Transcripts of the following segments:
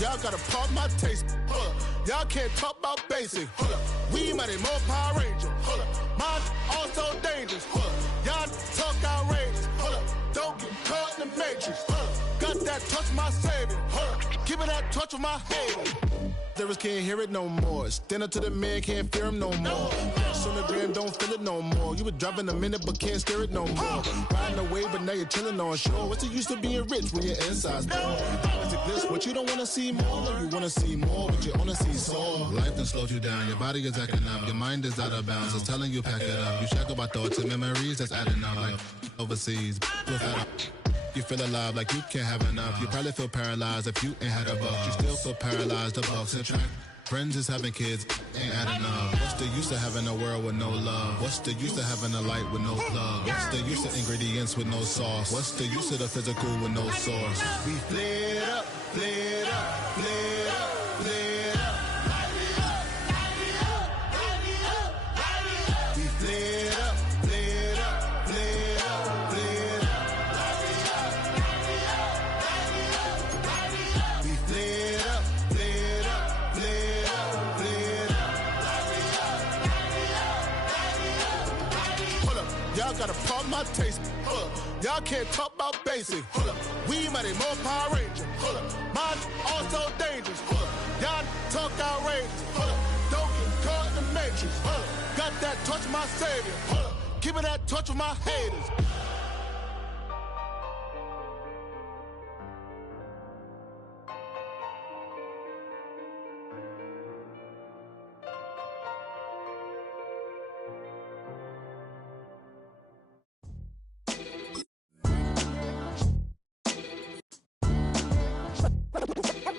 Y'all gotta pop my taste. Hold up. Y'all can't talk about basic. Hold up. We mighty more Power Ranger. Hold up. Mine also dangerous. Hold up. Y'all talk outrageous. Hold up. Don't get caught in the matrix. Hold up. Got that touch my savior. Hold up. Give me that touch of my haters. Lyrics can't hear it no more. Stand up to the man, can't fear him no more. Sonogram don't feel it no more. You were driving a minute but can't steer it no more. Riding away but now you're chilling on shore. What's the use of being rich when your inside's poor? It's a glitch, but you don't wanna see more. No, you wanna see more, but you only see sore. Life done slowed you down, your body is acting up. Your mind is out of bounds, it's telling you pack it up. You shackle by thoughts and memories that's adding up. Like overseas, you feel alive like you can't have enough. You probably feel paralyzed if you ain't had a buck. You still feel paralyzed, the bucks and track. Friends is having kids, ain't adding up. What's the use of having a world with no love? What's the use of having a light with no plug? What's the use of ingredients with no sauce? What's the use of the physical with no source? We flared up, flared up, flared up, flared up. We flared up, flared up, flared up, flared up. We flared up, flared up, flared up, flared up. Hold up, y'all gotta pop my taste. Hold up, y'all can't talk about basic. Hold up, we mighty more Power Ranger. Hold up, mine also dangerous. Hold up, y'all talk outrageous. Hold up, don't get caught in the matrix. Hold up, got that touch of my savior. Hold up, give me that touch of my haters.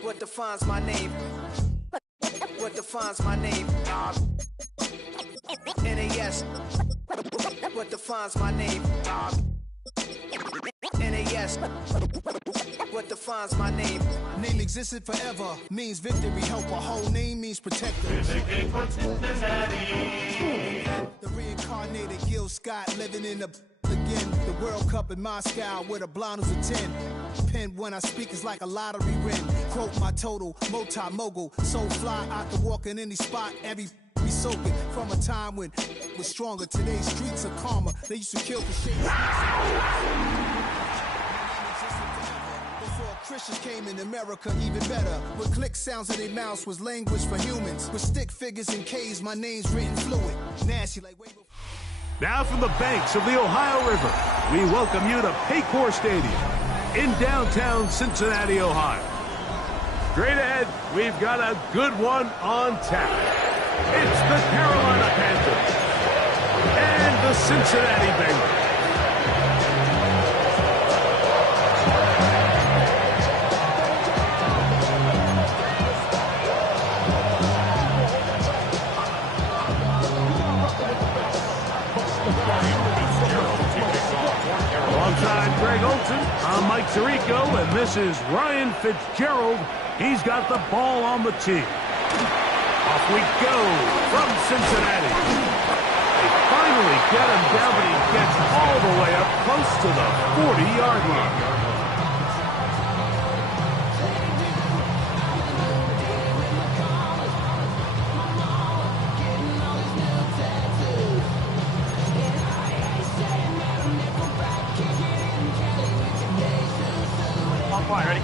What defines my name? What defines my name? NAS. What defines my name? NAS. What defines my name? Name existed forever, means victory, help. A whole name means protector. The reincarnated Gil Scott living in the again. The World Cup in Moscow with a blonde who's a 10. Pen when I speak is like a lottery win. Quote my total, multi-mogul. So fly, I can walk in any spot, every be soaking. From a time when it was stronger. Today's streets are calmer. They used to kill for shade. Before Christians came in America, even better. With click sounds in their mouths was language for humans. With stick figures and K's, my name's written fluid. Nasty like way before. Now from the banks of the Ohio River, we welcome you to Paycor Stadium in downtown Cincinnati, Ohio. Straight ahead, we've got a good one on tap. It's the Carolina Panthers and the Cincinnati Bengals. Alongside Greg Olson, I'm Mike Tirico, and this is Ryan Fitzgerald. He's got the ball on the tee. Off we go from Cincinnati. They finally get him down, but he gets all the way up close to the 40-yard line.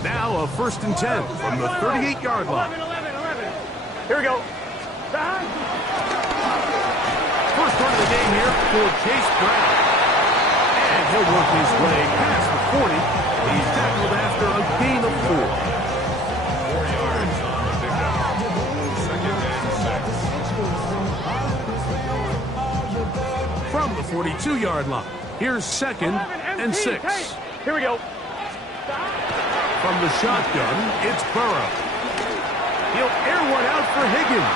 Now a 1st and 10 from the 38-yard line. 11. Here we go. First run of the game here for Chase Brown. And he'll work his way past the 40. He's tackled after a gain of 4. 4 yards on the pickup. Second and 6. From the 42-yard line, here's 2nd and 6. Hey, here we go. From the shotgun, it's Burrow. He'll air one out for Higgins.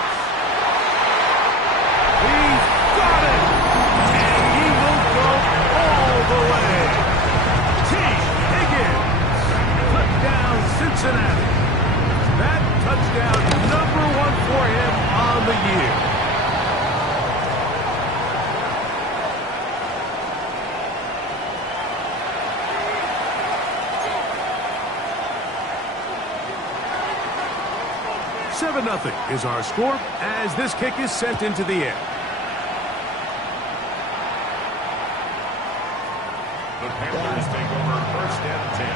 He's got it! And he will go all the way. T. Higgins. Touchdown, Cincinnati. That touchdown #1 for him on the year. 7-0 is our score as this kick is sent into the air. The Panthers take over first and 10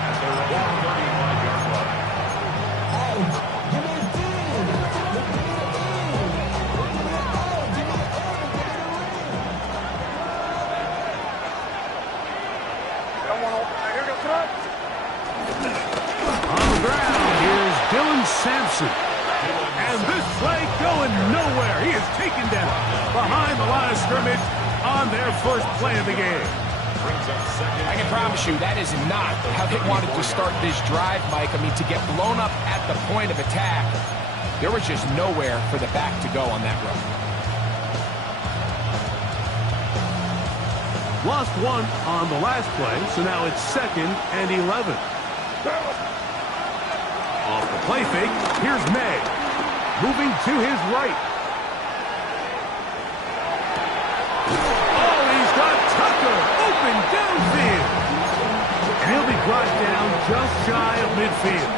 at their own 35-yard line. On the ground, here's Dylan Sampson. And this play going nowhere. He is taken down behind the line of scrimmage on their first play of the game. I can promise you that is not how they wanted to start this drive, Mike. I mean, to get blown up at the point of attack, there was just nowhere for the back to go on that run. Lost one on the last play, so now it's 2nd and 11. Off the play fake, here's May. Moving to his right. Oh, he's got Tucker open downfield. And he'll be brought down just shy of midfield.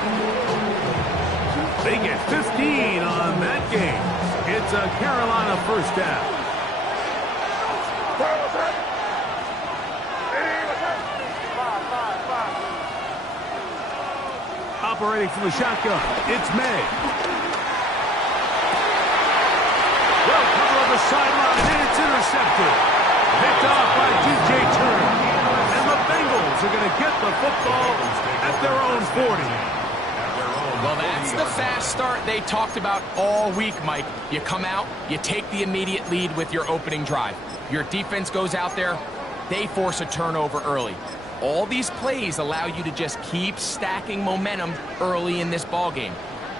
They get 15 on that game. It's a Carolina first down. Operating from the shotgun, it's May. Well, cover on the sideline, and it's intercepted. Picked off by DJ Turner. And the Bengals are going to get the football at their own 40. Well, that's the fast start they talked about all week, Mike. You come out, you take the immediate lead with your opening drive. Your defense goes out there, they force a turnover early. All these plays allow you to just keep stacking momentum early in this ball game.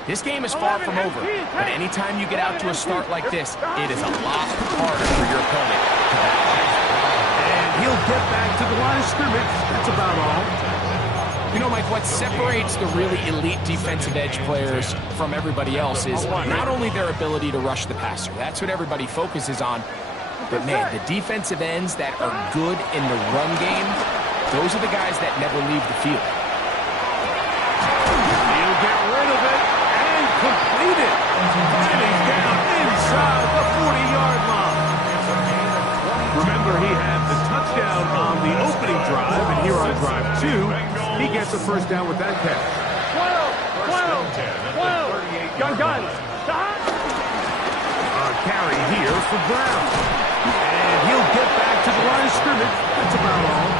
This game is far from over, but anytime you get out to a start like this, it is a lot harder for your opponent to battle. And he'll get back to the line of scrimmage. That's about all. You know, Mike, what separates the really elite defensive edge players from everybody else is not only their ability to rush the passer. That's what everybody focuses on. But, man, the defensive ends that are good in the run game, those are the guys that never leave the field. He'll get rid of it and complete it. And he's down inside the 40-yard line. Remember, he had the touchdown on the opening drive, and here on drive 2, he gets a first down with that catch. 12. Gun. A carry here for Brown. And he'll get back to the line of scrimmage. That's about all.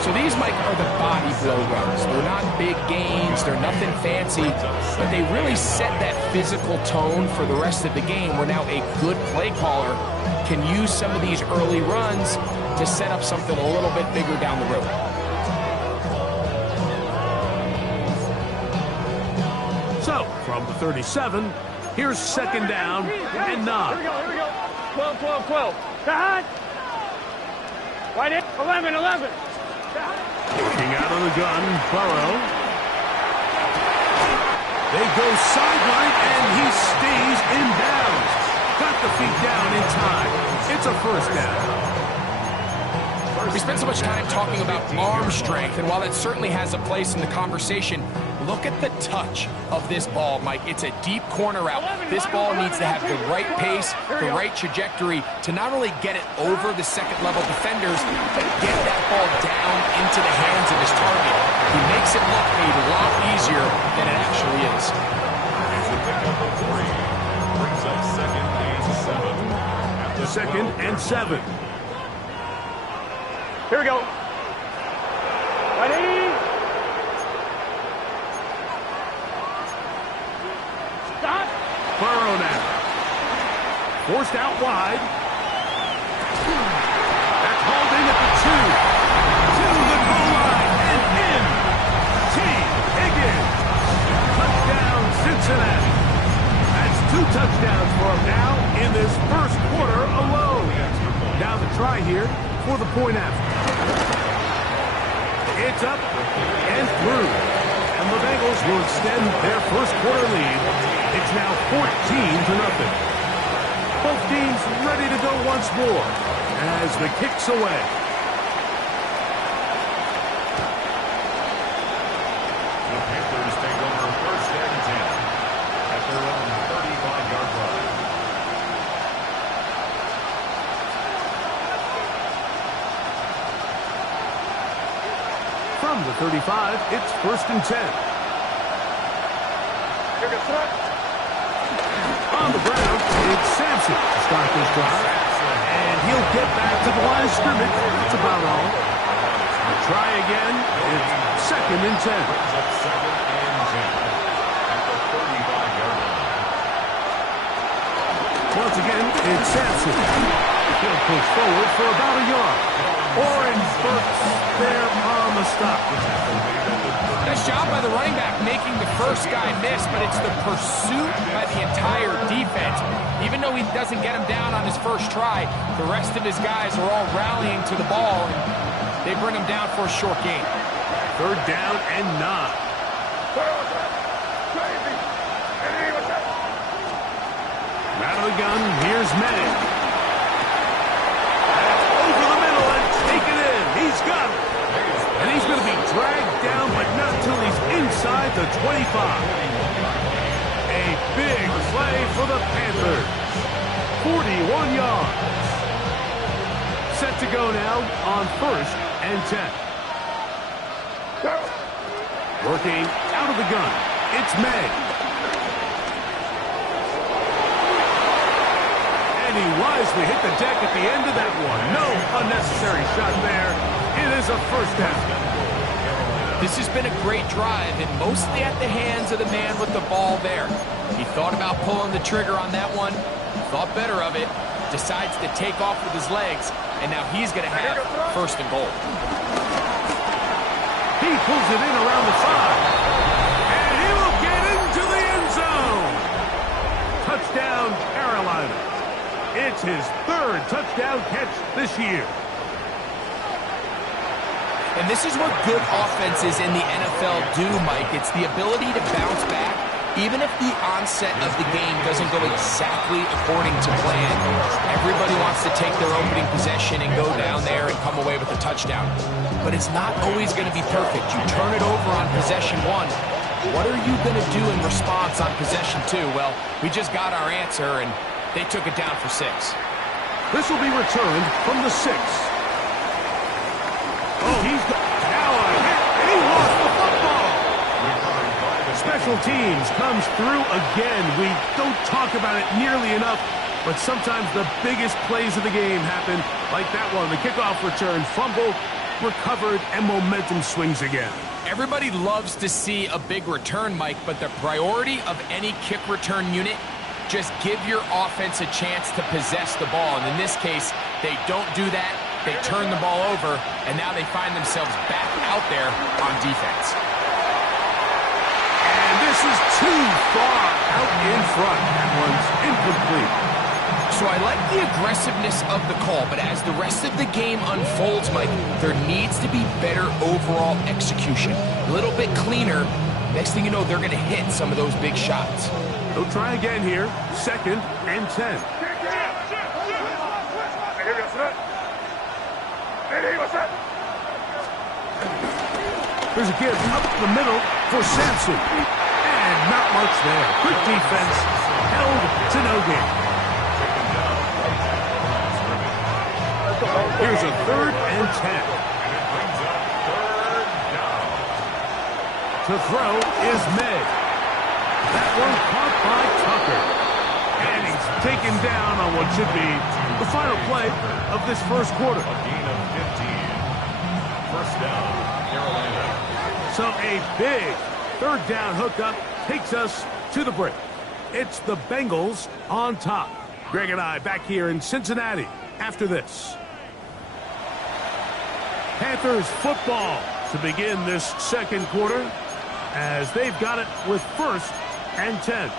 So these, Mike, are the body blow runs. They're not big gains. They're nothing fancy. But they really set that physical tone for the rest of the game where now a good play caller can use some of these early runs to set up something a little bit bigger down the road. So, from the 37, here's 2nd down and 9. Here we go. 12. Back. Right in. 11. Looking out on the gun, Burrow. They go sideline, and he stays in bounds. Got the feet down in time. It's a first down. We spent so much time talking about arm strength, and while that certainly has a place in the conversation, look at the touch of this ball, Mike. It's a deep corner route. This ball needs to have the right pace, the right trajectory to not only get it over the second-level defenders, but get that ball down into the hands of his target. He makes it look a lot easier than it actually is. It's a pickup of 3. Brings up 2nd and 7. 2nd and 7. Here we go. Ready? Stop. Burrow now. Forced out wide. That's hauled in at the 2. To the goal line and in. T. Higgins. Touchdown, Cincinnati. That's 2 touchdowns for him now in this first quarter alone. Now the try here for the point after. It's up and through. And the Bengals will extend their first quarter lead. It's now 14-0. Both teams ready to go once more as the kick's away. The Panthers take over first and 10 35. It's 1st and 10. On the ground, it's Sampson to start this drive. And he'll get back to the line of scrimmage. That's about all. Try again. It's 2nd and 10. Once again, it's Sampson. He'll push forward for about a yard. Orange Burks there on the stop. Nice job by the running back making the first guy miss, but it's the pursuit by the entire defense. Even though he doesn't get him down on his first try, the rest of his guys are all rallying to the ball, and they bring him down for a short gain. 3rd down and 9. Out of the gun, here's Madden. Over the middle and taken in. He's got it. And he's going to be dragged down, but not until he's inside the 25. A big play for the Panthers. 41 yards. Set to go now on 1st and 10. Working out of the gun. It's May. And he wisely hit the deck at the end of that one. No unnecessary shot there. It is a 1st down. This has been a great drive, and mostly at the hands of the man with the ball there. He thought about pulling the trigger on that one, thought better of it, decides to take off with his legs, and now he's going to have 1st and goal. He pulls it in around the 5. And he will get into the end zone. Touchdown, Carolina. It's his 3rd touchdown catch this year. And this is what good offenses in the NFL do, Mike. It's the ability to bounce back, even if the onset of the game doesn't go exactly according to plan. Everybody wants to take their opening possession and go down there and come away with a touchdown. But it's not always going to be perfect. You turn it over on possession 1. What are you going to do in response on possession 2? Well, we just got our answer, and they took it down for 6. This will be returned from the 6. Oh, he's now a hit, and he lost the football. Special teams comes through again. We don't talk about it nearly enough, but sometimes the biggest plays of the game happen like that one. The kickoff return, fumble, recovered, and momentum swings again. Everybody loves to see a big return, Mike, but the priority of any kick return unit, just give your offense a chance to possess the ball. And in this case, they don't do that. They turn the ball over, and now they find themselves back out there on defense. And this is too far out in front. That one's incomplete. So I like the aggressiveness of the call, but as the rest of the game unfolds, Mike, there needs to be better overall execution. A little bit cleaner. Next thing you know, they're going to hit some of those big shots. They'll try again here. 2nd and 10. There's a give up the middle for Sampson. And not much there. Good defense. Held to no gain. Here's a 3rd and 10. To throw is May. That one caught by Tucker. And he's taken down on what should be the final play of this 1st quarter. A gain of 15. 1st down, Carolina. So a big 3rd down hookup takes us to the break. It's the Bengals on top. Greg and I back here in Cincinnati after this. Panthers football to begin this 2nd quarter as they've got it with 1st and 10.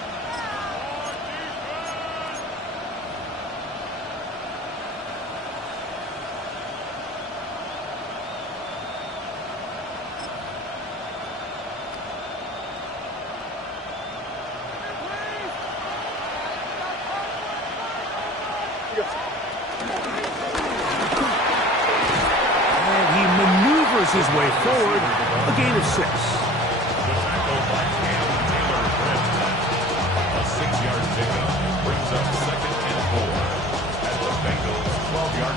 And he maneuvers his way forward, a gain of 6.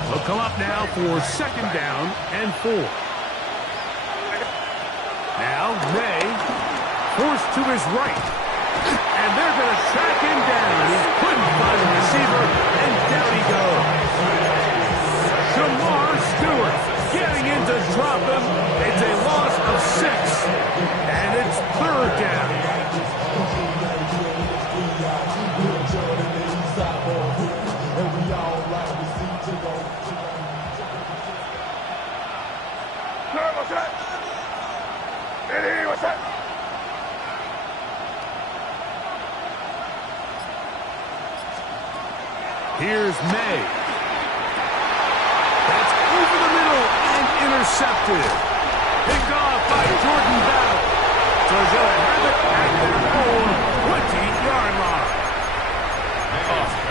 They'll come up now for 2nd down and 4. May, forced to his right. And they're going to track him down. He couldn't find a receiver, and down he goes. Jamar Stewart getting in to drop him. It's a loss of 6, and it's 3rd down. Here's May. That's over the middle and intercepted. Picked off by Jordan Battle. So he's going to have it at their own 20-yard line.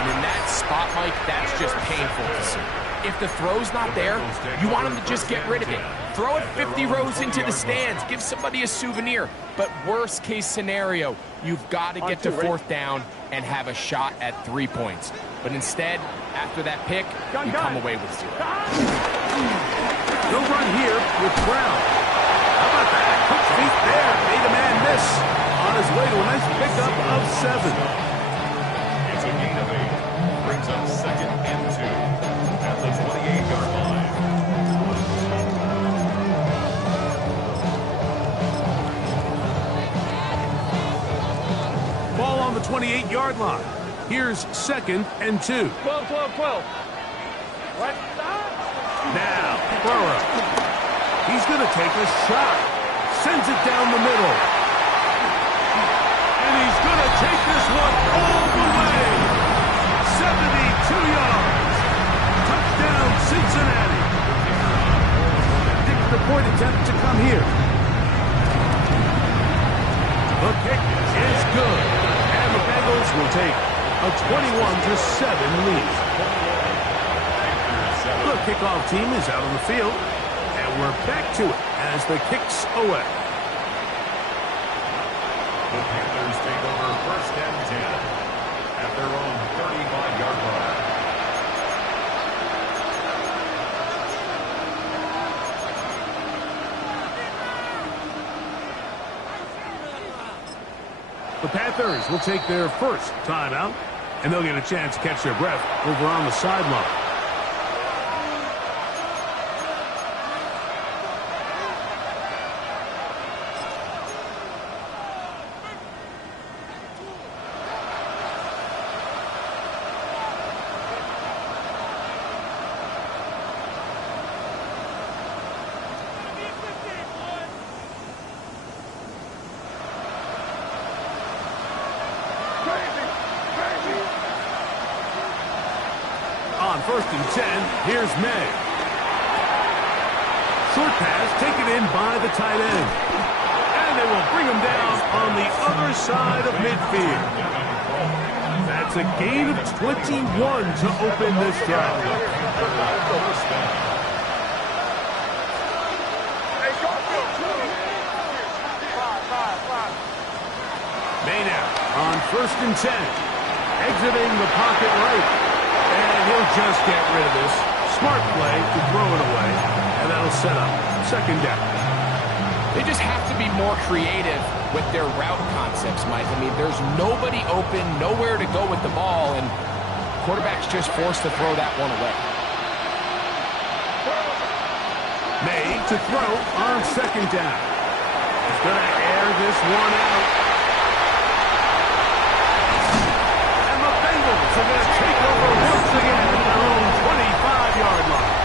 And in that spot, Mike, that's just painful to see. If the throw's not there, you want him to just get rid of it. Throw it 50 rows into the stands. Give somebody a souvenir. But worst case scenario, you've got to get to 4th down and have a shot at 3 points. But instead, after that pick, you come away with 0. No run here with Brown. How about that? Quick feet there. Made a man miss. On his way to a nice pickup of 7. It's a gain of 8. Brings up 2nd and 2 at the 28-yard line. Ball on the 28-yard line. Here's 2nd and 2. 12. What? Now, Burrow. He's going to take a shot. Sends it down the middle. And he's going to take this one all the way. 72 yards. Touchdown, Cincinnati. The point attempt to come here. The kick is good. And the Bengals will take a 21-7 lead. The kickoff team is out on the field, and we're back to it as the kick's away. The Panthers take over 1st and 10 at their own 35-yard line. The Panthers will take their first timeout, and they'll get a chance to catch their breath over on the sideline. On 1st and 10, here's May. Short pass taken in by the tight end. And they will bring him down on the other side of midfield. That's a gain of 21 to open this drive. May now on 1st and 10. Exiting the pocket right. And he'll just get rid of this. Smart play to throw it away. And that'll set up 2nd down. They just have to be more creative with their route concepts, Mike. I mean, there's nobody open, nowhere to go with the ball, and quarterback's just forced to throw that one away. May to throw on 2nd down. He's going to air this one out. And the Bengals are going to take over once again at their own 25-yard line.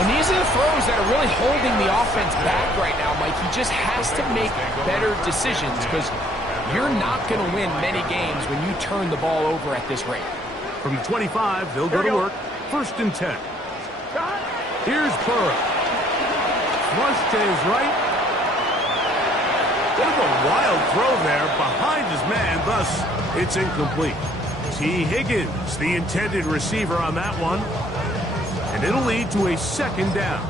And these are the throws that are really holding the offense back right now, Mike. He just has to make better decisions because you're not going to win many games when you turn the ball over at this rate. From the 25, they'll go to work. 1st and 10. Here's Burrow. Flush to his right. Bit of a wild throw there behind his man, thus it's incomplete. T. Higgins, the intended receiver on that one. And it'll lead to a 2nd down.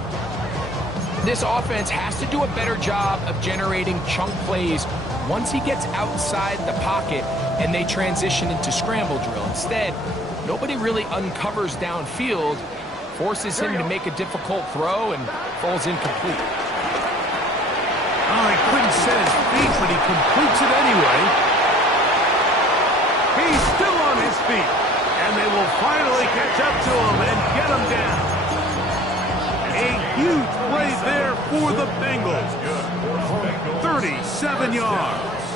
This offense has to do a better job of generating chunk plays once he gets outside the pocket and they transition into scramble drill. Instead, nobody really uncovers downfield, forces him to make a difficult throw, and falls incomplete. Oh, he didn't set his feet, but he completes it anyway. He's still on his feet. And they will finally catch up to him and get him down. A huge play there for the Bengals. 37 yards.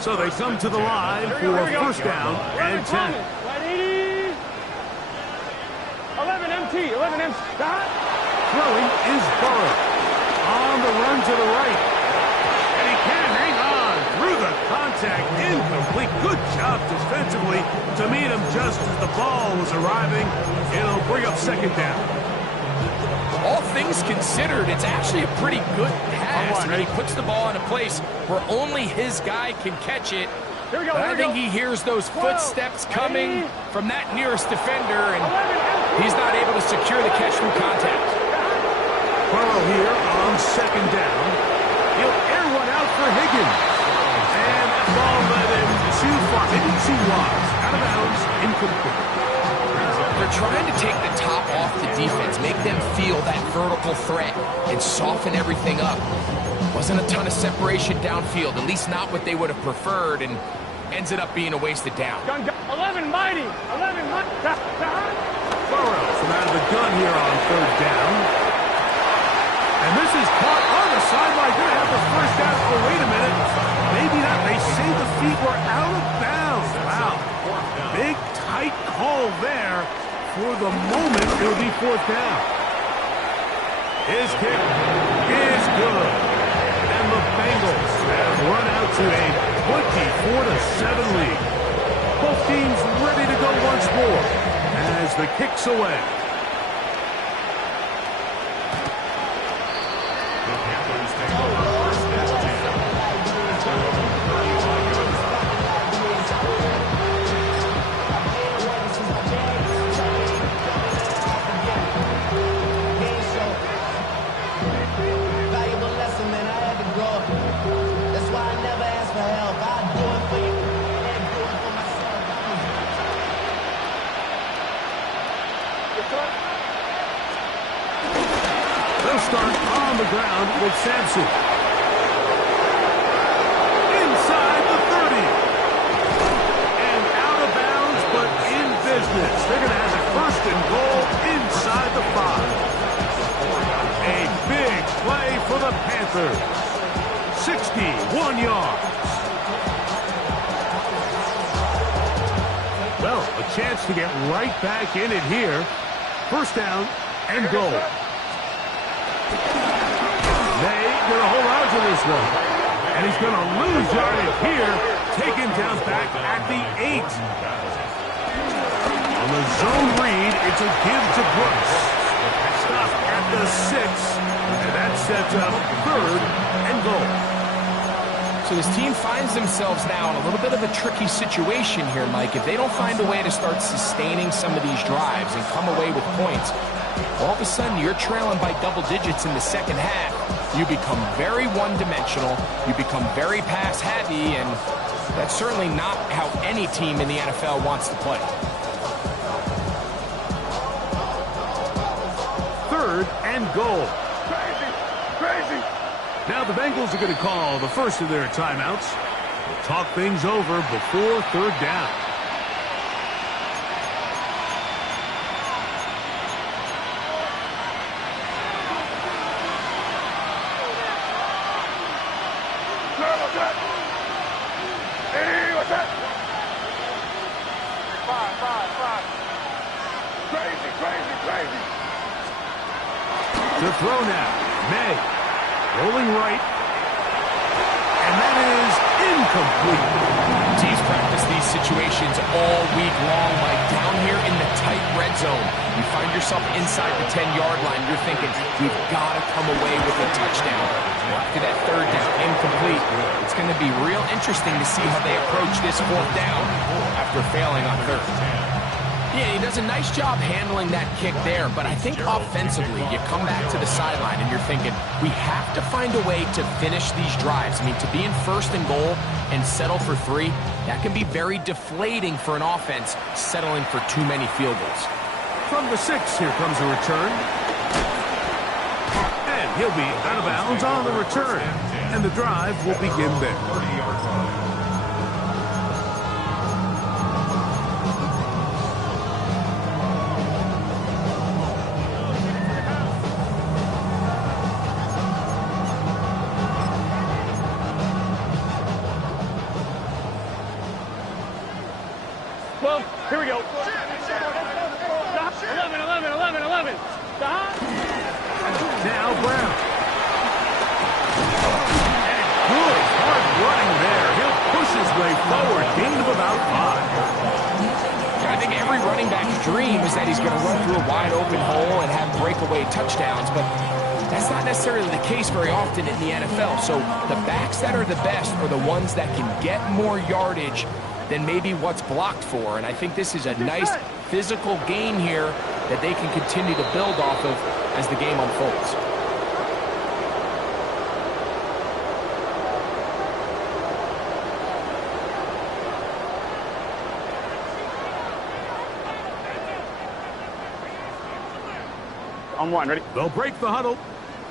So they come to the line for first down and 10. 11 MT, 11 MT. Throwing is Burrow. On the run to the right. And he can't hang on through the contact. Incomplete. Good job defensively to meet him just as the ball was arriving. It'll bring up second down. All things considered, it's actually a pretty good pass. I mean, he puts the ball in a place where only his guy can catch it. Here we go, But I think he hears those footsteps coming from that nearest defender, and he's not able to secure the catch through contact. Burrow here on second down. He'll air one out for Higgins. And that ball led him too far, maybe too wide. Out of bounds, incomplete. They're trying to take the top off the defense, make them feel that vertical threat, and soften everything up. Wasn't a ton of separation downfield, at least not what they would have preferred, and ends it up being a wasted down. 11 mighty, 11 mighty. Burrow from out of the gun here on third down. And this is caught on the sideline. Going to have the first down. Oh, wait a minute. Maybe not. They say the feet were out of bounds. Wow. Big, tight call there. For the moment, it'll be fourth down. His kick is good. And the Bengals have run out to a 24-7 lead. Both teams ready to go once more as the kick's away. They'll start on the ground with Sampson. Inside the 30. And out of bounds, but in business. They're going to have a first and goal inside the 5. A big play for the Panthers. 61 yards. Well, a chance to get right back in it here. First down and goal. May going to hold on to this one. And he's going to lose yardage here. Taken down back at the 8. On the zone read, it's a give to Brooks. Stop at the 6. And that sets up third and goal. So this team finds themselves now in a little bit of a tricky situation here, Mike. If they don't find a way to start sustaining some of these drives and come away with points, all of a sudden you're trailing by double digits in the second half. You become very one-dimensional, you become very pass-heavy, and that's certainly not how any team in the NFL wants to play. Third and goal. Crazy. Now the Bengals are going to call the first of their timeouts. We'll talk things over before third down. Hey, what's that? 5. Crazy. To throw now, May. Rolling right. And that is incomplete. Teams practice these situations all week long, Mike. Down here in the tight red zone, you find yourself inside the 10-yard line. You're thinking, we've got to come away with a touchdown. After that third down, incomplete. It's going to be real interesting to see how they approach this fourth down after failing on third. Yeah, he does a nice job handling that kick there, but I think offensively, you come back to the sideline and you're thinking, we have to find a way to finish these drives. I mean, to be in first and goal and settle for 3, that can be very deflating for an offense settling for too many field goals. From the 6, here comes a return. And he'll be out of bounds on the return. And the drive will begin there. 30-yard line. Well, here we go. 11, 11, 11, 11. Stop. Now Brown. And good hard running there. He'll push his way forward. Gain of about 5. I think every running back's dream is that he's going to run through a wide open hole and have breakaway touchdowns, but that's not necessarily the case very often in the NFL. So the backs that are the best are the ones that can get more yardage than maybe what's blocked for. And I think this is a nice physical gain here that they can continue to build off of as the game unfolds. On one, ready? They'll break the huddle.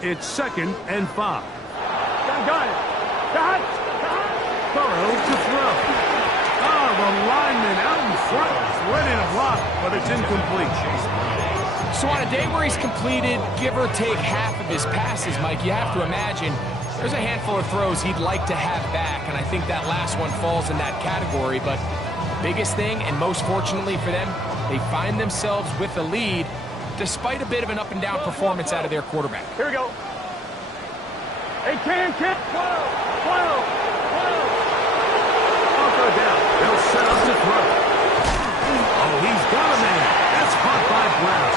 It's 2nd and 5. Got it. Got it. Burrow to throw. Oh, the lineman out in front, ready to block, but it's incomplete. So on a day where he's completed, give or take half of his passes, Mike, you have to imagine there's a handful of throws he'd like to have back, and I think that last one falls in that category. But biggest thing, and most fortunately for them, they find themselves with the lead despite a bit of an up-and-down performance out of their quarterback. Here we go. Hey, 10, 12, 12. Down. They'll set up to throw. Oh, he's got a man. That's caught by Brown.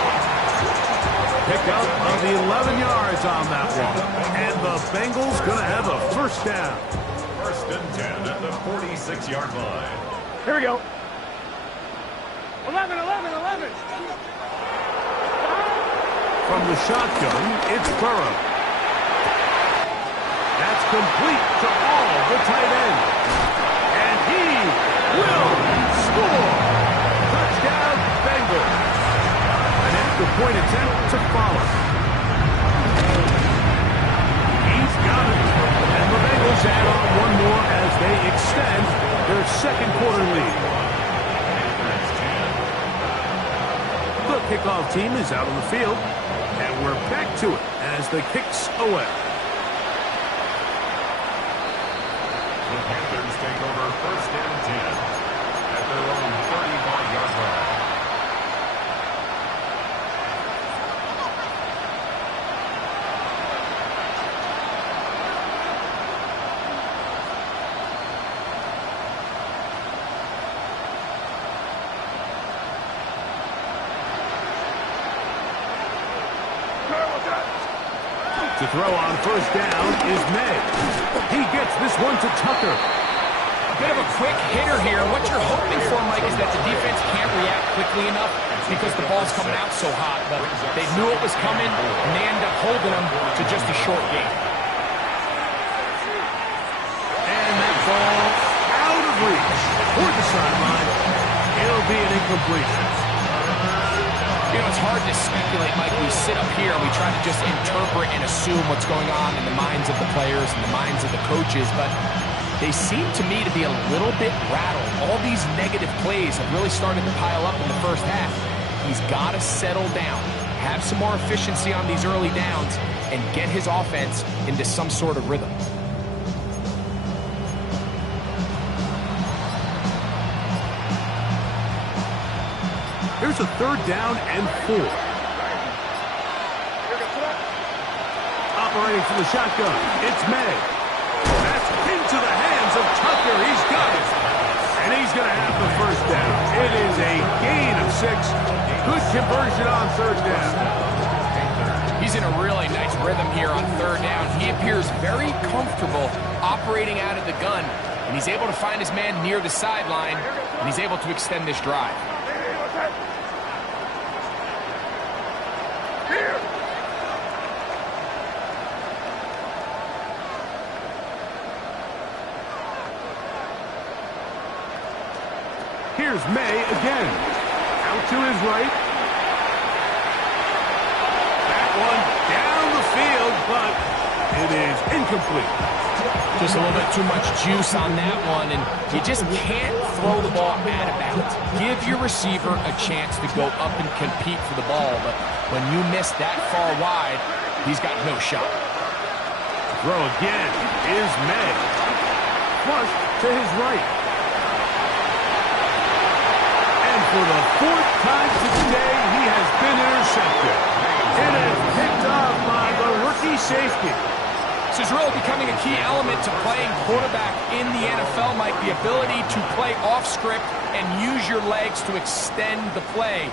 Pick up of the 11 yards on that one. And the Bengals going to have a first down. 1st and 10 at the 46-yard line. Here we go. 11, 11, 11. From the shotgun, it's Burrow. That's complete to all the tight ends. He will score. Touchdown, Bengals. An extra point attempt to follow. He's got it. And the Bengals add on one more as they extend their 2nd quarter lead. The kickoff team is out on the field, and we're back to it as the kick's away. The Panthers take over 1st and 10 at their own 35-yard line. To throw on 1st down is May. He gets this one to Tucker. A bit of a quick hitter here. What you're hoping for, Mike, is that the defense can't react quickly enough because the ball's coming out so hot. But they knew it was coming, and they end up holding them to just a short game. And that ball out of reach toward the sideline. It'll be an incompletion. You know, it's hard to speculate, Mike. We sit up here and we try to just interpret and assume what's going on in the minds of the players and the minds of the coaches, but they seem to me to be a little bit rattled. All these negative plays have really started to pile up in the first half. He's got to settle down, have some more efficiency on these early downs, and get his offense into some sort of rhythm. Here's a 3rd down and 4. Operating from the shotgun, it's May. That's into the hands of Tucker. He's got it. And he's going to have the 1st down. It is a gain of 6. Good conversion on 3rd down. He's in a really nice rhythm here on 3rd down. He appears very comfortable operating out of the gun, and he's able to find his man near the sideline, and he's able to extend this drive. Here's May again. Out to his right. That one down the field, but it is incomplete. Just a little bit too much juice on that one, and you just can't throw the ball out of bounds. Give your receiver a chance to go up and compete for the ball, but when you miss that far wide, he's got no shot. Throw again is May. Flush to his right. And for the fourth time today, he has been intercepted. It is picked off by the rookie safety. This is really becoming a key element to playing quarterback in the NFL, Mike. The ability to play off script and use your legs to extend the play.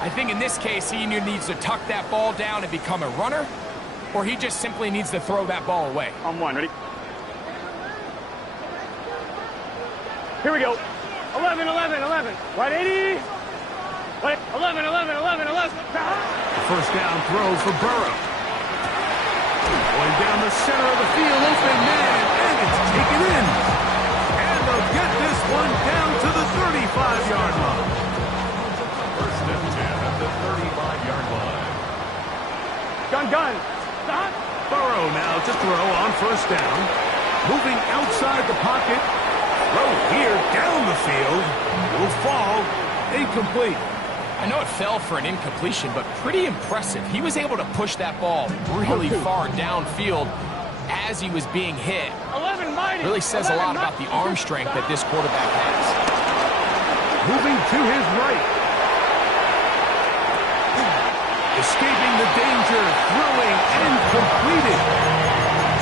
I think in this case, he either needs to tuck that ball down and become a runner, or he just simply needs to throw that ball away. On one, ready? Here we go. 11, 11, 11. Right, 80. Right, 11, 11, 11, 11. First down throw for Burrow. Going down the center of the field, open man, and it's taken in. And they'll get this one down to the 35-yard line. First and 10 at the 35-yard line. Gun. Stop. Burrow now to throw on first down. Moving outside the pocket. Throw here down the field. Will fall. Incomplete. I know it fell for an incompletion, but pretty impressive. He was able to push that ball really far downfield as he was being hit. 11 mighty. Really says a lot about the arm strength that this quarterback has. Moving to his right. Escaping the danger, throwing and completed.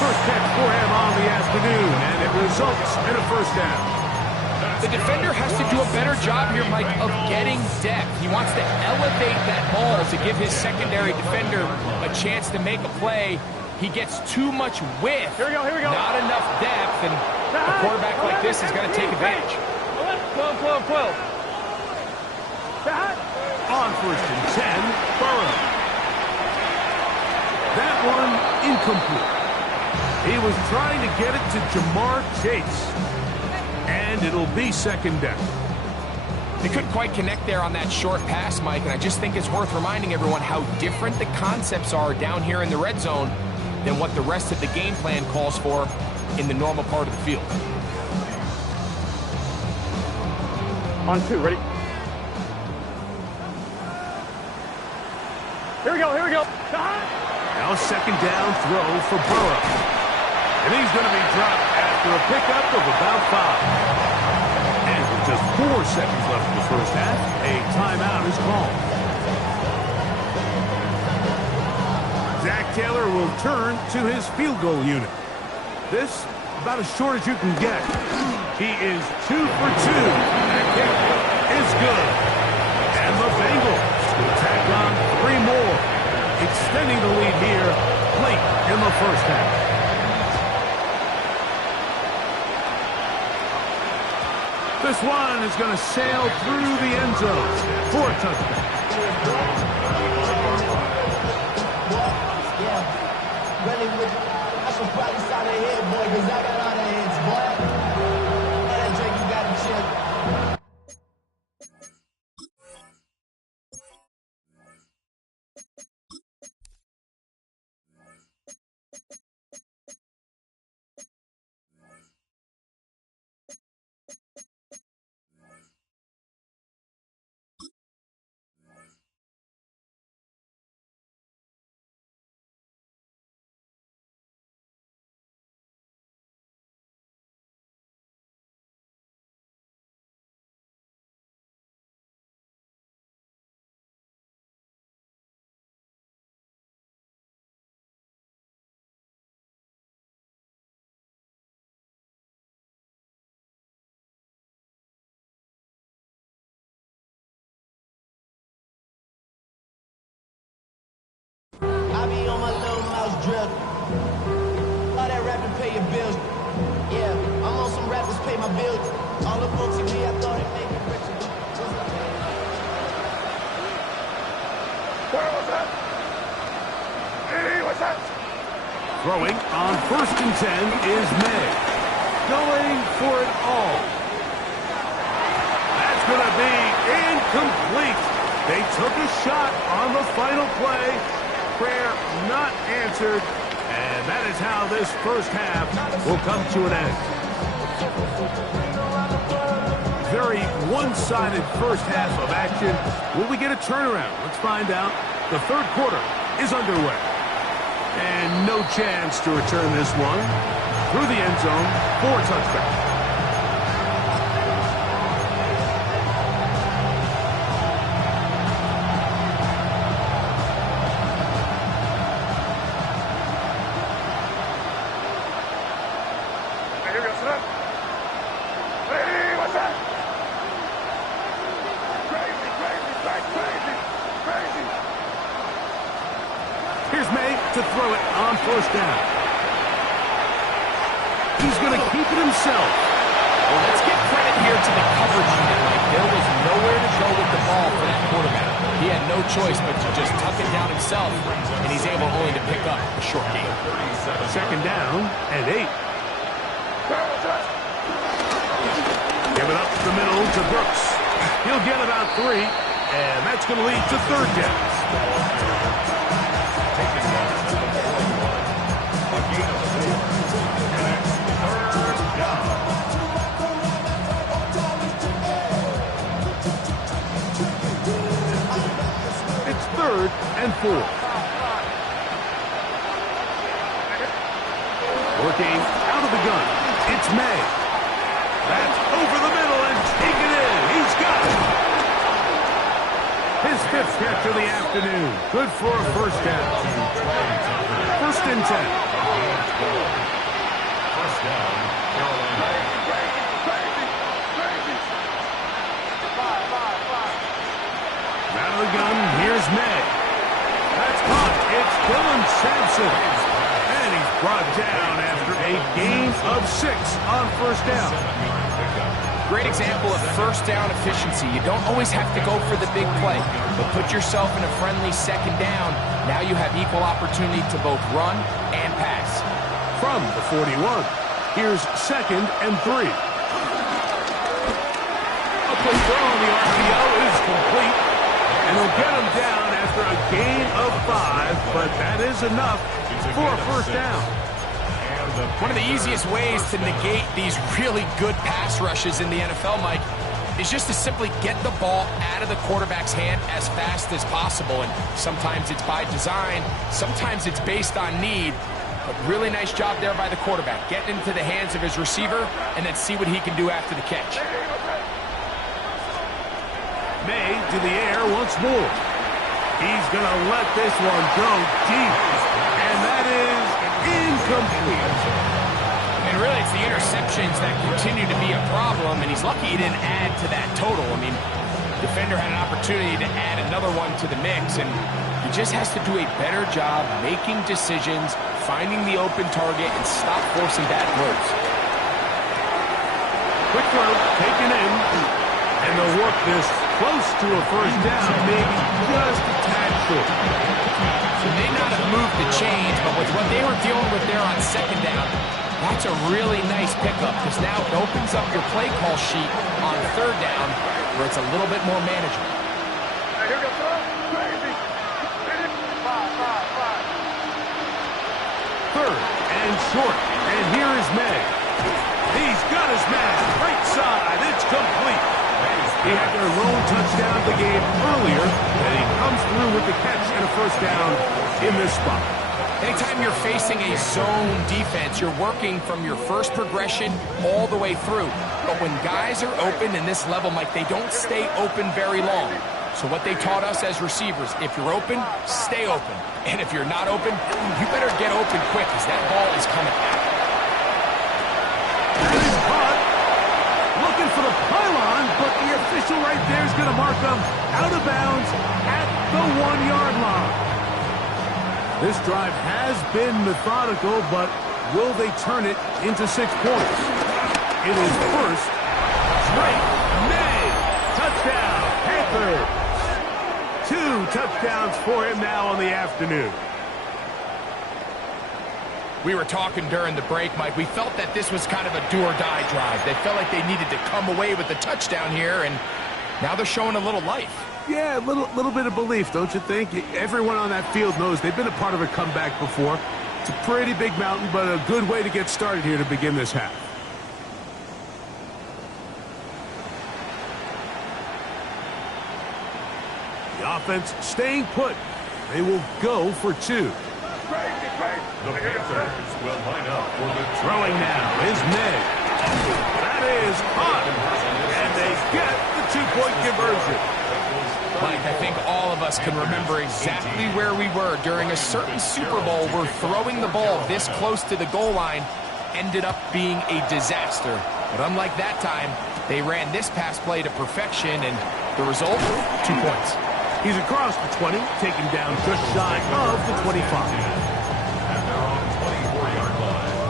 First catch for him on the afternoon, and it results in a first down. The defender has to do a better job here, Mike, of getting depth. He wants to elevate that ball to give his secondary defender a chance to make a play. He gets too much width. Here we go. Not enough depth, and a quarterback like this is going to take advantage. 12. On first and 10, Burrow. That one incomplete. He was trying to get it to Jamar Chase. And it'll be second down. They couldn't quite connect there on that short pass, Mike, and I just think it's worth reminding everyone how different the concepts are down here in the red zone than what the rest of the game plan calls for in the normal part of the field. On 2, ready? Here we go. Now second down throw for Burrow. And he's going to be dropped after a pickup of about 5. And with just 4 seconds left in the first half, a timeout is called. Zach Taylor will turn to his field goal unit. This, about as short as you can get. He is 2 for 2. That kick is good. And the Bengals will tack on 3 more, extending the lead here late in the first half. This one is going to sail through the end zone for a touchdown. Really, I should probably start a head, boy, because I got all the heads, boy. That Drake, you got to chill. I be on my little mouse drill. All that rapping pay your bills. Yeah, I'm on some rappers pay my bills. All up on TV, I thought it made me richer. Where was that? Hey, what's that? Throwing on first and 10 is May. Going for it all. That's going to be incomplete. They took a shot on the final play. Prayer not answered, And that is how this first half will come to an end. Very one-sided first half of action. Will we get a turnaround? Let's find out. The third quarter is underway. And no chance to return this one. Through the end zone for a touchback. Here's May to throw it on first down. He's going to keep it himself. Well, let's give credit here to the coverage unit. Like, there was nowhere to go with the ball for that quarterback. He had no choice but to just tuck it down himself, and he's able only to pick up a short gain. Second down and 8. Give it up the middle to Brooks. He'll get about 3, and that's going to lead to third down. It's 3rd and 4. Working out of the gun. It's May. That's over the middle and taken in. He's got it. His 5th catch of the afternoon. Good for a first down. 1st and 10. First down, Carolina. Out of the gun, here's May. That's caught. It's Dylan Sampson. And he's brought down after a gain of 6 on first down. Great example of first down efficiency. You don't always have to go for the big play, but put yourself in a friendly second down. Now you have equal opportunity to both run and pass. From the 41, here's 2nd and 3. A quick throw on the RPO is complete. And he'll get him down after a gain of 5, but that is enough for a first down. One of the easiest ways to negate these really good pass rushes in the NFL, Mike, is just to simply get the ball out of the quarterback's hand as fast as possible. And sometimes it's by design, sometimes it's based on need. But really nice job there by the quarterback, getting into the hands of his receiver and then see what he can do after the catch. May to the air once more. He's going to let this one go deep. And that is incomplete. And really, it's the interceptions that continue to be a problem, and he's lucky he didn't add to that total. I mean, defender had an opportunity to add another one to the mix, and he just has to do a better job making decisions, finding the open target, and stop forcing bad throws. Quick throw, taken in, and they'll work this close to a first down, maybe just a tad short. So they may not have moved the chains, but with what they were dealing with there on second down, that's a really nice pickup, because now it opens up your play call sheet on third down, where it's a little bit more manageable. Third and short, and here is May. He's got his man, right side, it's complete. He had their lone touchdown of the game earlier, and he comes through with the catch and a first down in this spot. Anytime you're facing a zone defense, you're working from your first progression all the way through. But when guys are open in this level, Mike, they don't stay open very long. So what they taught us as receivers, if you're open, stay open. And if you're not open, you better get open quick, because that ball is coming out. That is caught. Looking for the pylon, but the official right there is going to mark them out of bounds at the 1-yard line. This drive has been methodical, but will they turn it into 6 points? It is first. Drake May. Touchdown, Panthers. 2 touchdowns for him now on the afternoon. We were talking during the break, Mike. We felt that this was kind of a do-or-die drive. They felt like they needed to come away with the touchdown here, and now they're showing a little life. Yeah, a little bit of belief, don't you think? Everyone on that field knows they've been a part of a comeback before. It's a pretty big mountain, but a good way to get started here to begin this half. The offense staying put. They will go for two. The Panthers will line up for the Throwing now is May. That is caught. And they get the two-point conversion. Mike, I think all of us can remember exactly where we were during a certain Super Bowl where throwing the ball this close to the goal line ended up being a disaster. But unlike that time, they ran this pass play to perfection, and the result, 2 points. He's across the 20, taken down just shy of the 25. At their own 24-yard line.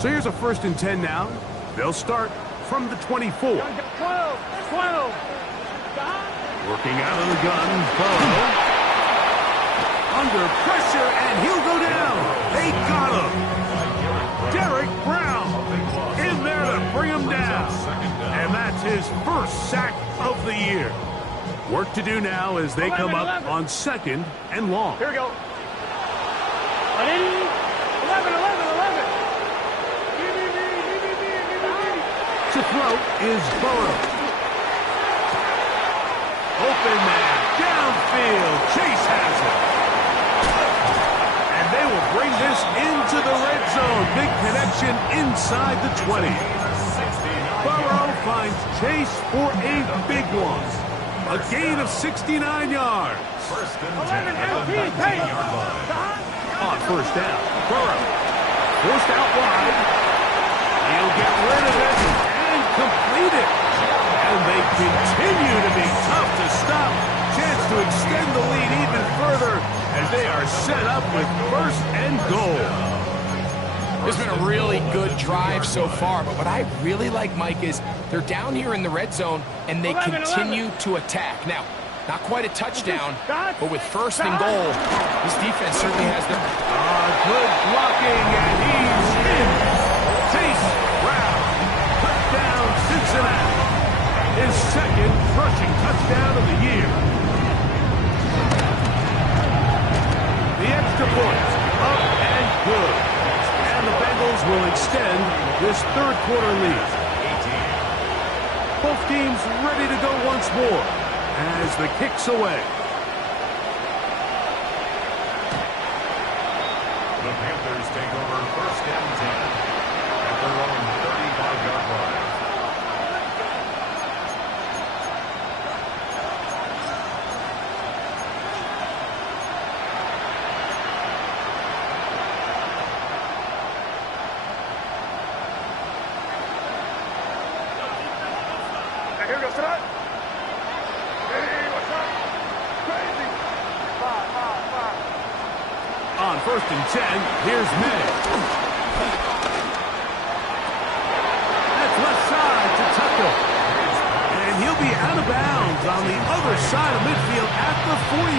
So here's a 1st and 10 now. They'll start from the 24. 12. Working out of the gun, Burrow. Under pressure, and he'll go down. They got him. Derek Brown in there to bring him down. And that's his first sack of the year. Work to do now as they come up on 2nd and long. Here we go. 11. To throw is Burrow. Open man, downfield. Chase has it. And they will bring this into the red zone. Big connection inside the 20. Burrow finds Chase for a big one. A gain of 69 yards. 1st and 10 at the 19-yard line. On 1st down, Burrow forced out wide. He'll get rid of it and complete it. And they continue to be tough to stop. Chance to extend the lead even further as they are set up with 1st and goal. It's been a really good drive so far, but what I really like, Mike, is they're down here in the red zone, and they continue to attack. Now, not quite a touchdown, but with 1st and goal, this defense certainly has their... Good blocking, and he's in. Chase Brown, touchdown Cincinnati. His 2nd rushing touchdown of the year. The extra point, up and good. And the Bengals will extend this 3rd quarter lead. Both teams ready to go once more as the kick's away. The Panthers take over 1st and 10 at their own 35-yard line. Here we go, sit up. Hey, what's up? Crazy. 5. On 1st and 10, here's May. That's left side to Tucker. And he'll be out of bounds on the other side of midfield at the 45.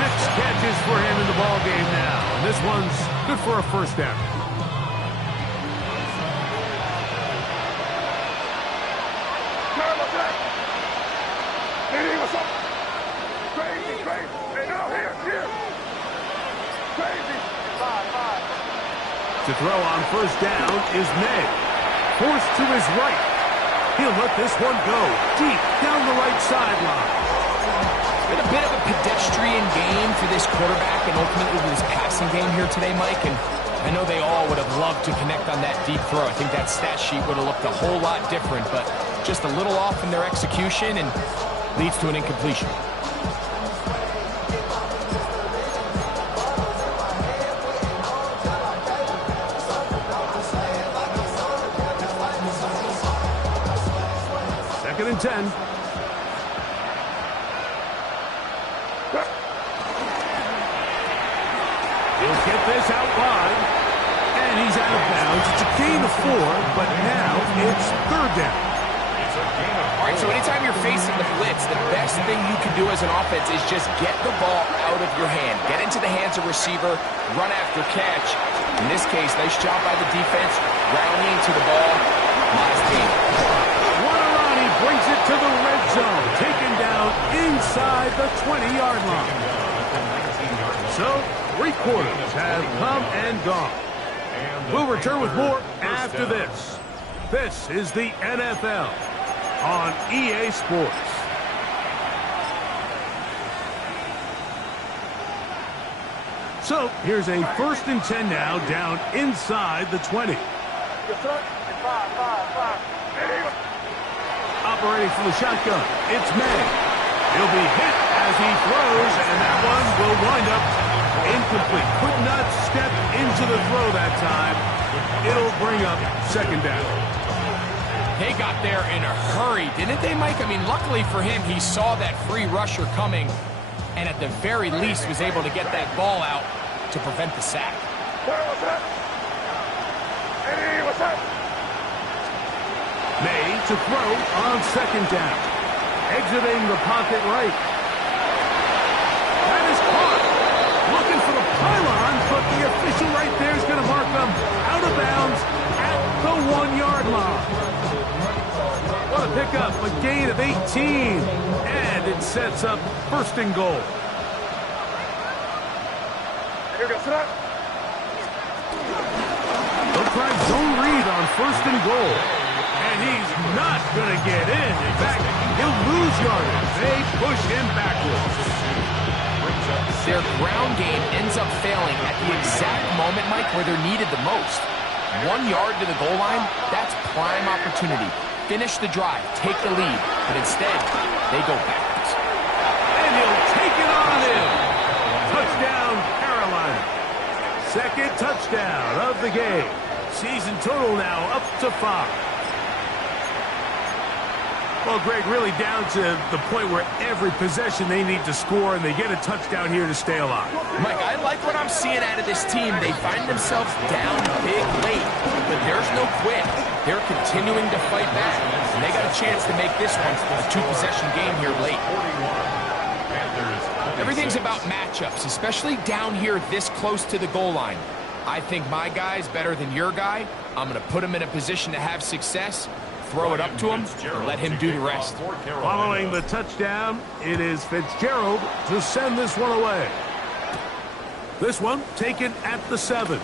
6 catches for him in the ball game now. And this one's good for a 1st down. Hey, what's up? Crazy. Hey, now, here. Crazy. 5. To throw on 1st down is May. Forced to his right. He'll let this one go deep down the right sideline. It's been a bit of a pedestrian game for this quarterback and ultimately this passing game here today, Mike. And I know they all would have loved to connect on that deep throw. I think that stat sheet would have looked a whole lot different, but just a little off in their execution and leads to an incompletion. Second and 10. He'll get this out wide. And he's out of bounds. It's a gain of 4, but now it's 3rd down. All right, so anytime you're facing the blitz, the best thing you can do as an offense is just get the ball out of your hand. Get into the hands of receiver, run after catch. In this case, nice job by the defense, rallying to the ball. Nice game. to the red zone, taken down inside the 20-yard line. So, 3 quarters have come and gone. We'll return with more after this. This is the NFL on EA Sports. So, here's a 1st and 10 now, down inside the 20. Operating from the shotgun, it's May. He'll be hit as he throws, and that one will wind up incomplete. Could not step into the throw that time. It'll bring up 2nd down. They got there in a hurry, didn't they, Mike? I mean, luckily for him, he saw that free rusher coming, and at the very least was able to get that ball out to prevent the sack. What's up? Hey, what's up? May to throw on 2nd down. Exiting the pocket right. That is caught. Looking for the pylon, but the official right there is going to mark them out of bounds at the 1-yard line. What a pickup, a gain of 18. And it sets up 1st and goal. Here we go, sit up. They'll try zone read on 1st and goal. And he's not going to get in. In fact, he'll lose yardage. They push him backwards. Their ground game ends up failing at the exact moment, Mike, where they're needed the most. 1 yard to the goal line, that's prime opportunity. Finish the drive, take the lead, but instead, they go backwards. And he'll take it on in. Touchdown, Carolina. 2nd touchdown of the game. Season total now up to 5. Well, Greg, really down to the point where every possession they need to score, and they get a touchdown here to stay alive. Mike, I like what I'm seeing out of this team. They find themselves down big late, but there's no quit. They're continuing to fight back, and they got a chance to make this one a 2-possession game here late. Everything's about matchups, especially down here this close to the goal line. I think my guy's better than your guy. I'm going to put him in a position to have success, throw it up to him, and let him do the rest. Following the touchdown, it is Fitzgerald to send this one away. This one taken at the 7.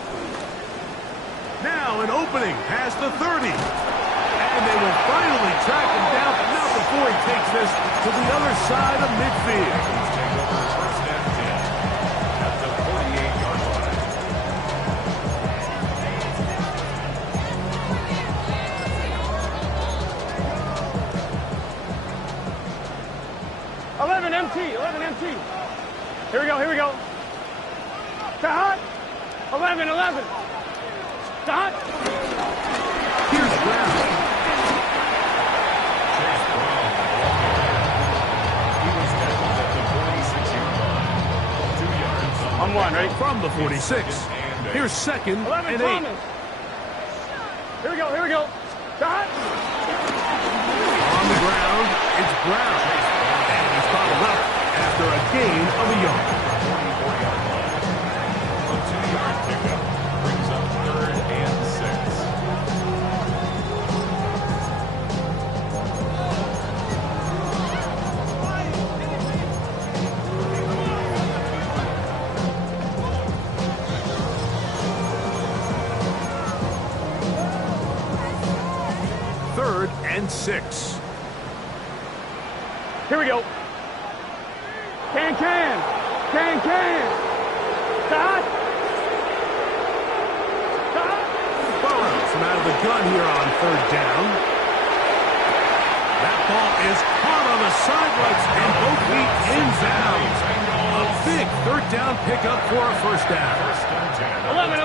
Now an opening past the 30. And they will finally track him down, but not before he takes this to the other side of midfield. MT. Here we go, here we go. Shot. 11. Shot. Here's Brown. He was tackled at the 46-yard line. 2 yards. On 1, ready? From the 46. Here's 2nd 11, and 8. Thomas. Here we go. Shot. On the ground, it's Brown. And he's followed up after a gain of a yard. A 2-yard pickup brings up 3rd and 6. Third and 6. Here we go. Can. Shot. Burrows from out of the gun here on 3rd down. That ball is caught on the sidelines and both feet inbounds. A big 3rd down pickup for a 1st down. 11.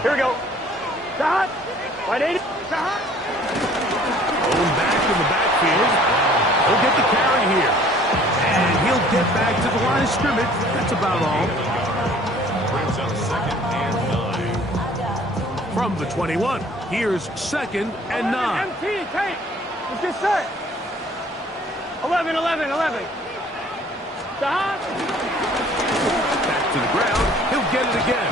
Here we go. Shot. Right 80. Shot. Going back in the backfield. He'll get the carry here. And he'll get back to the line of scrimmage. That's about all. Brings up 2nd and 9. From the 21, here's 2nd and 9. MT, tape. Let's get set. 11. Shot. Back to the ground. He'll get it again.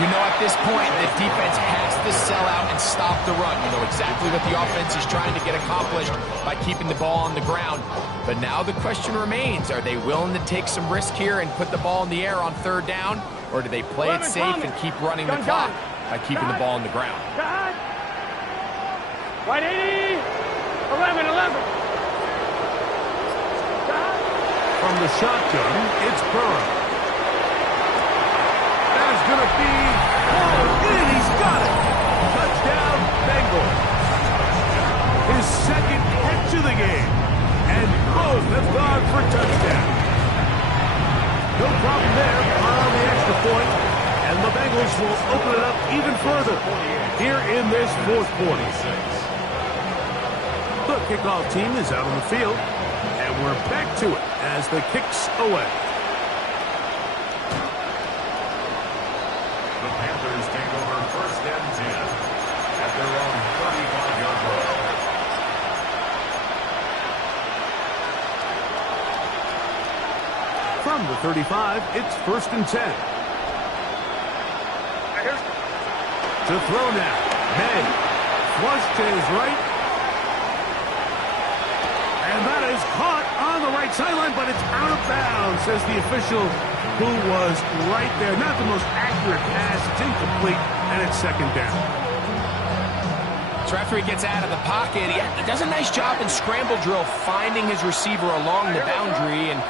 You know, at this point, the defense has to sell out and stop the run. You know exactly what the offense is trying to get accomplished by keeping the ball on the ground. But now the question remains, are they willing to take some risk here and put the ball in the air on third down? Or do they play it safe and keep running the clock by keeping the ball on the ground? Right 80, 11. From the shotgun, it's Burrow. That's going to be hauled in. He's got it. Touchdown, Bengals. His second catch of the game. And both have gone for touchdown. No problem there on the extra point. And the Bengals will open it up even further here in this fourth quarter. The kickoff team is out on the field. And we're back to it as the kick's away. The Panthers take over 1st and 10 at their own 35-yard line. From the 35, it's 1st and 10. To throw now. May. Flush to his right. And that is caught on the right sideline, but it's out of bounds, says the official who was right there. Not the most accurate pass. It's incomplete, and it's 2nd down. So after he gets out of the pocket, he does a nice job in scramble drill finding his receiver along the boundary, and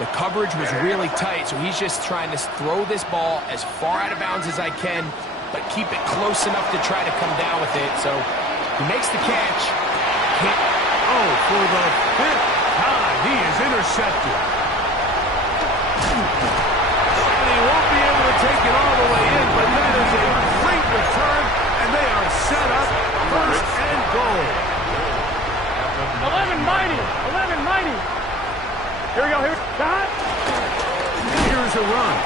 the coverage was really tight, so he's just trying to throw this ball as far out of bounds as I can, but keep it close enough to try to come down with it. So he makes the catch. Oh, for the 5th time, he is intercepted. And he won't be able to take it all the way in, but that is a great return, and they are set up 1st and goal. 11 mighty. Here we go. Here's a run.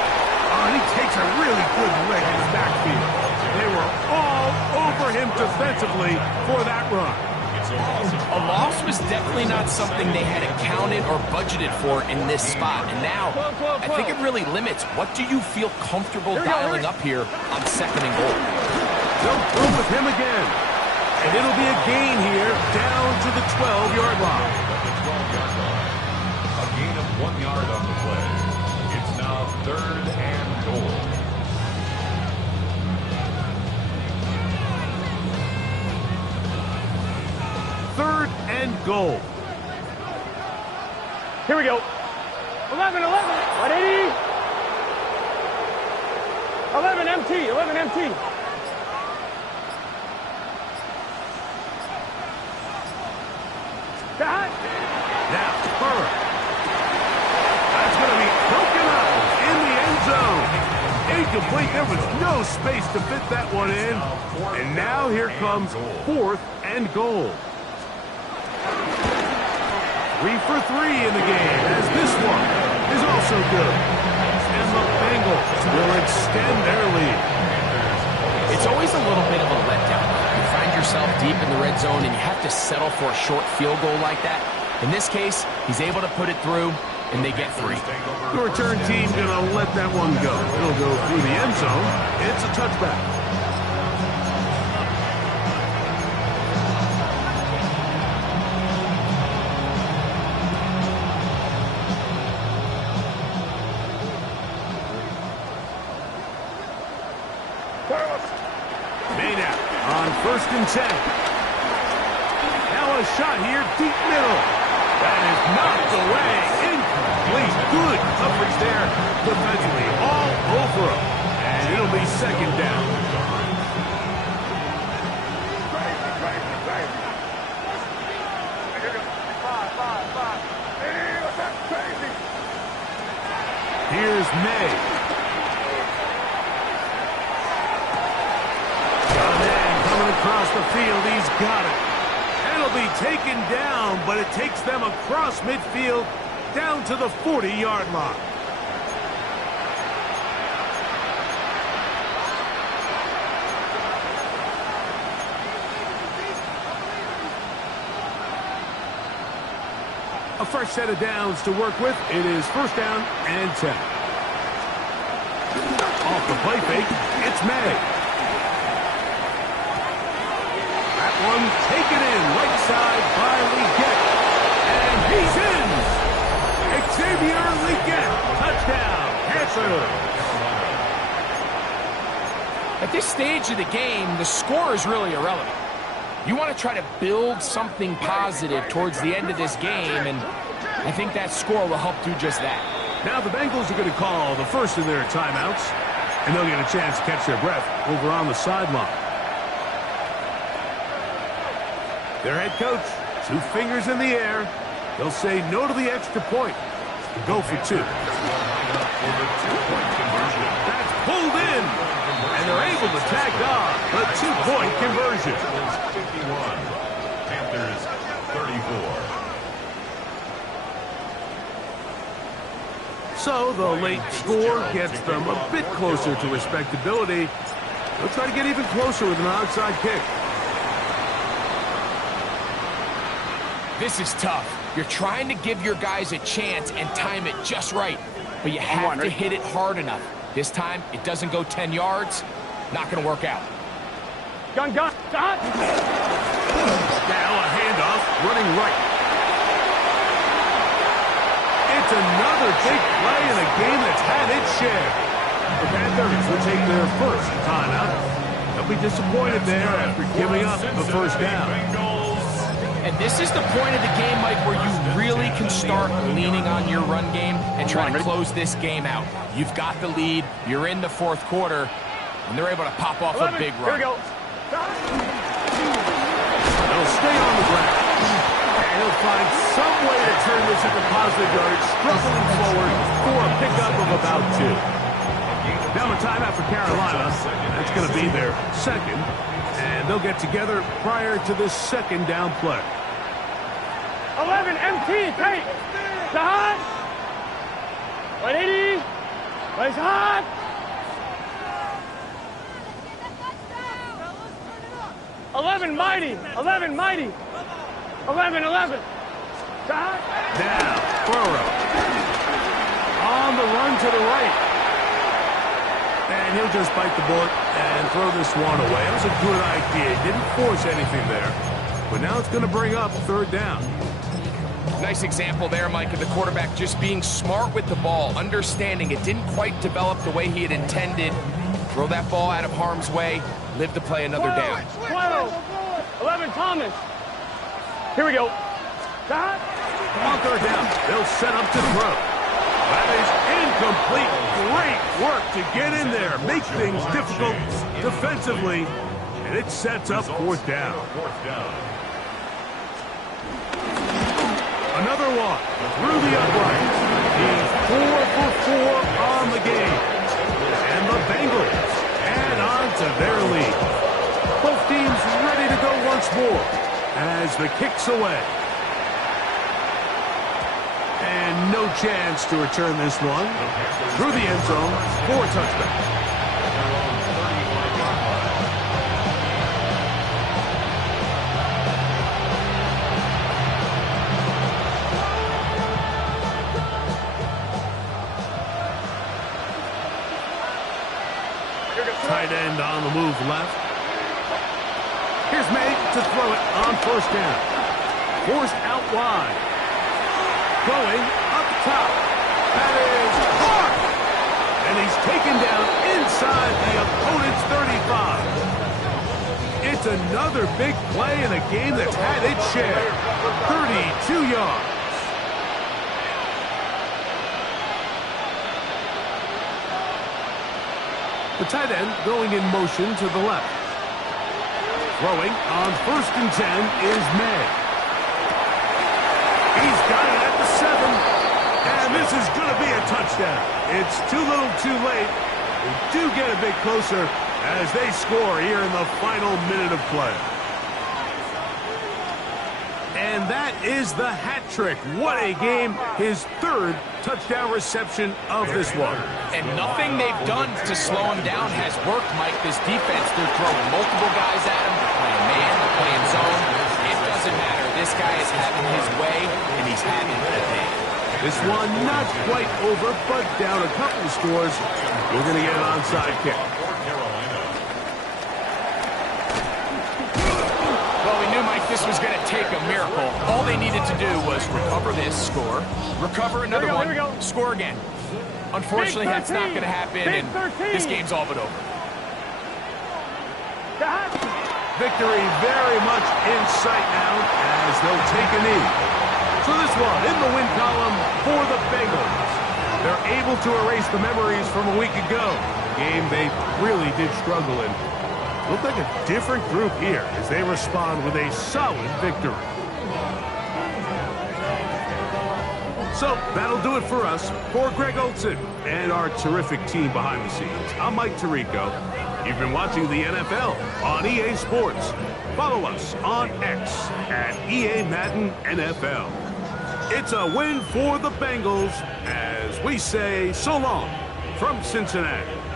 Oh, and he takes a really good leg in the backfield. They were all over him defensively for that run. A loss was definitely not something they had accounted or budgeted for in this spot. And now, I think it really limits. What do you feel comfortable dialing up here on 2nd and goal? They'll go with him again. And it'll be a gain here down to the 12-yard line. A gain of 1 yard on the play. It's now 3rd and goal. Third and goal. Here we go. 11. 180. 11 MT. Now, Burrow. That's going to be broken up in the end zone. Incomplete. There was no space to fit that one in. And now here comes 4th and goal. 3 for 3 in the game, as this one is also good. And the Bengals will extend their lead. It's always a little bit of a letdown. You find yourself deep in the red zone and you have to settle for a short field goal like that. In this case, he's able to put it through, and they get 3. The return team going to let that one go. It'll go through the end zone. It's a touchback. Made out on 1st and 10. Now a shot here, deep middle. That is knocked away. Incomplete. Good coverage there defensively. All over him. And it'll be 2nd down. Here's May. Coming across the field, he's got it. And it'll be taken down, but it takes them across midfield down to the 40-yard line. A fresh set of downs to work with. It is 1st down and 10. Off the play fake, it's May. one taken in right side by Leggett. And he's in! Xavier Leggett, touchdown, Panthers. At this stage of the game, the score is really irrelevant. You want to try to build something positive towards the end of this game, and I think that score will help do just that. Now the Bengals are going to call the first of their timeouts, and they'll get a chance to catch their breath over on the sideline. Their head coach, 2 fingers in the air. They'll say no to the extra point. Go for 2. That's pulled in, and they're able to tack on a 2-point conversion. 51, Panthers 34. So the late score gets them a bit closer to respectability. They'll try to get even closer with an onside kick. This is tough. You're trying to give your guys a chance and time it just right, but you have to hit it hard enough. This time, it doesn't go 10 yards. Not going to work out. Gun. Now a handoff, running right. It's another big play in a game that's had its share. The Panthers will take their first timeout. They'll be disappointed there after giving up the first down. And this is the point of the game, Mike, where you really can start leaning on your run game and try to close this game out. You've got the lead, you're in the fourth quarter, and they're able to pop off a big run. Here we go. They'll stay on the ground. And he'll find some way to turn this into positive yardage, struggling forward for a pickup of about 2. Now a timeout for Carolina. That's going to be their second. And they'll get together prior to the second down play. 11, MT, take. Side. 180. Place hot. Mighty. 11, mighty. 11. Side. Now, Burrow. On the run to the right. And he'll just bite the bullet and throw this one away. It was a good idea. He didn't force anything there. But now it's going to bring up 3rd down. Nice example there, Mike, of the quarterback just being smart with the ball, understanding it didn't quite develop the way he had intended. Throw that ball out of harm's way, live to play another down. 12. 11, Thomas. Here we go. Side. On 3rd down, they'll set up to throw. That is incomplete. Great work to get in there, make things difficult defensively, and it sets up 4th down. Another one through the upright. He's 4 for 4 on the game. And the Bengals add on to their lead. Both teams ready to go once more as the kick's away. And no chance to return this one. Through the end zone for a touchdown. Tight end on the move left. Here's May to throw it on 1st down. Forced out wide. Going up top. That is hard. And he's taken down inside the opponent's 35. It's another big play in a game that's had its share. 32 yards. The tight end going in motion to the left. Throwing on 1st and 10 is May. He's got it at the 7. And this is going to be a touchdown. It's too little too late. They do get a bit closer as they score here in the final minute of play. And that is the hat trick. What a game. His 3rd touchdown reception of this one. And nothing they've done to slow him down has worked, Mike. This defense, they're throwing multiple guys at him. They're playing man, they're playing zone. It doesn't matter. This guy is having his way, and he's having a day. This one not quite over, but down a couple of scores. We're going to get an onside kick. this was going to take a miracle. All they needed to do was recover this, score, recover another one, score again. Unfortunately, that's not going to happen, and this game's all but over. Victory very much in sight now as they'll take a knee. So this one in the win column for the Bengals. They're able to erase the memories from a week ago. A game they really did struggle in. Look like a different group here as they respond with a solid victory. So that'll do it for us. For Greg Olson and our terrific team behind the scenes, I'm Mike Tirico. You've been watching the NFL on EA Sports. Follow us on X at EA Madden NFL. It's a win for the Bengals as we say so long from Cincinnati.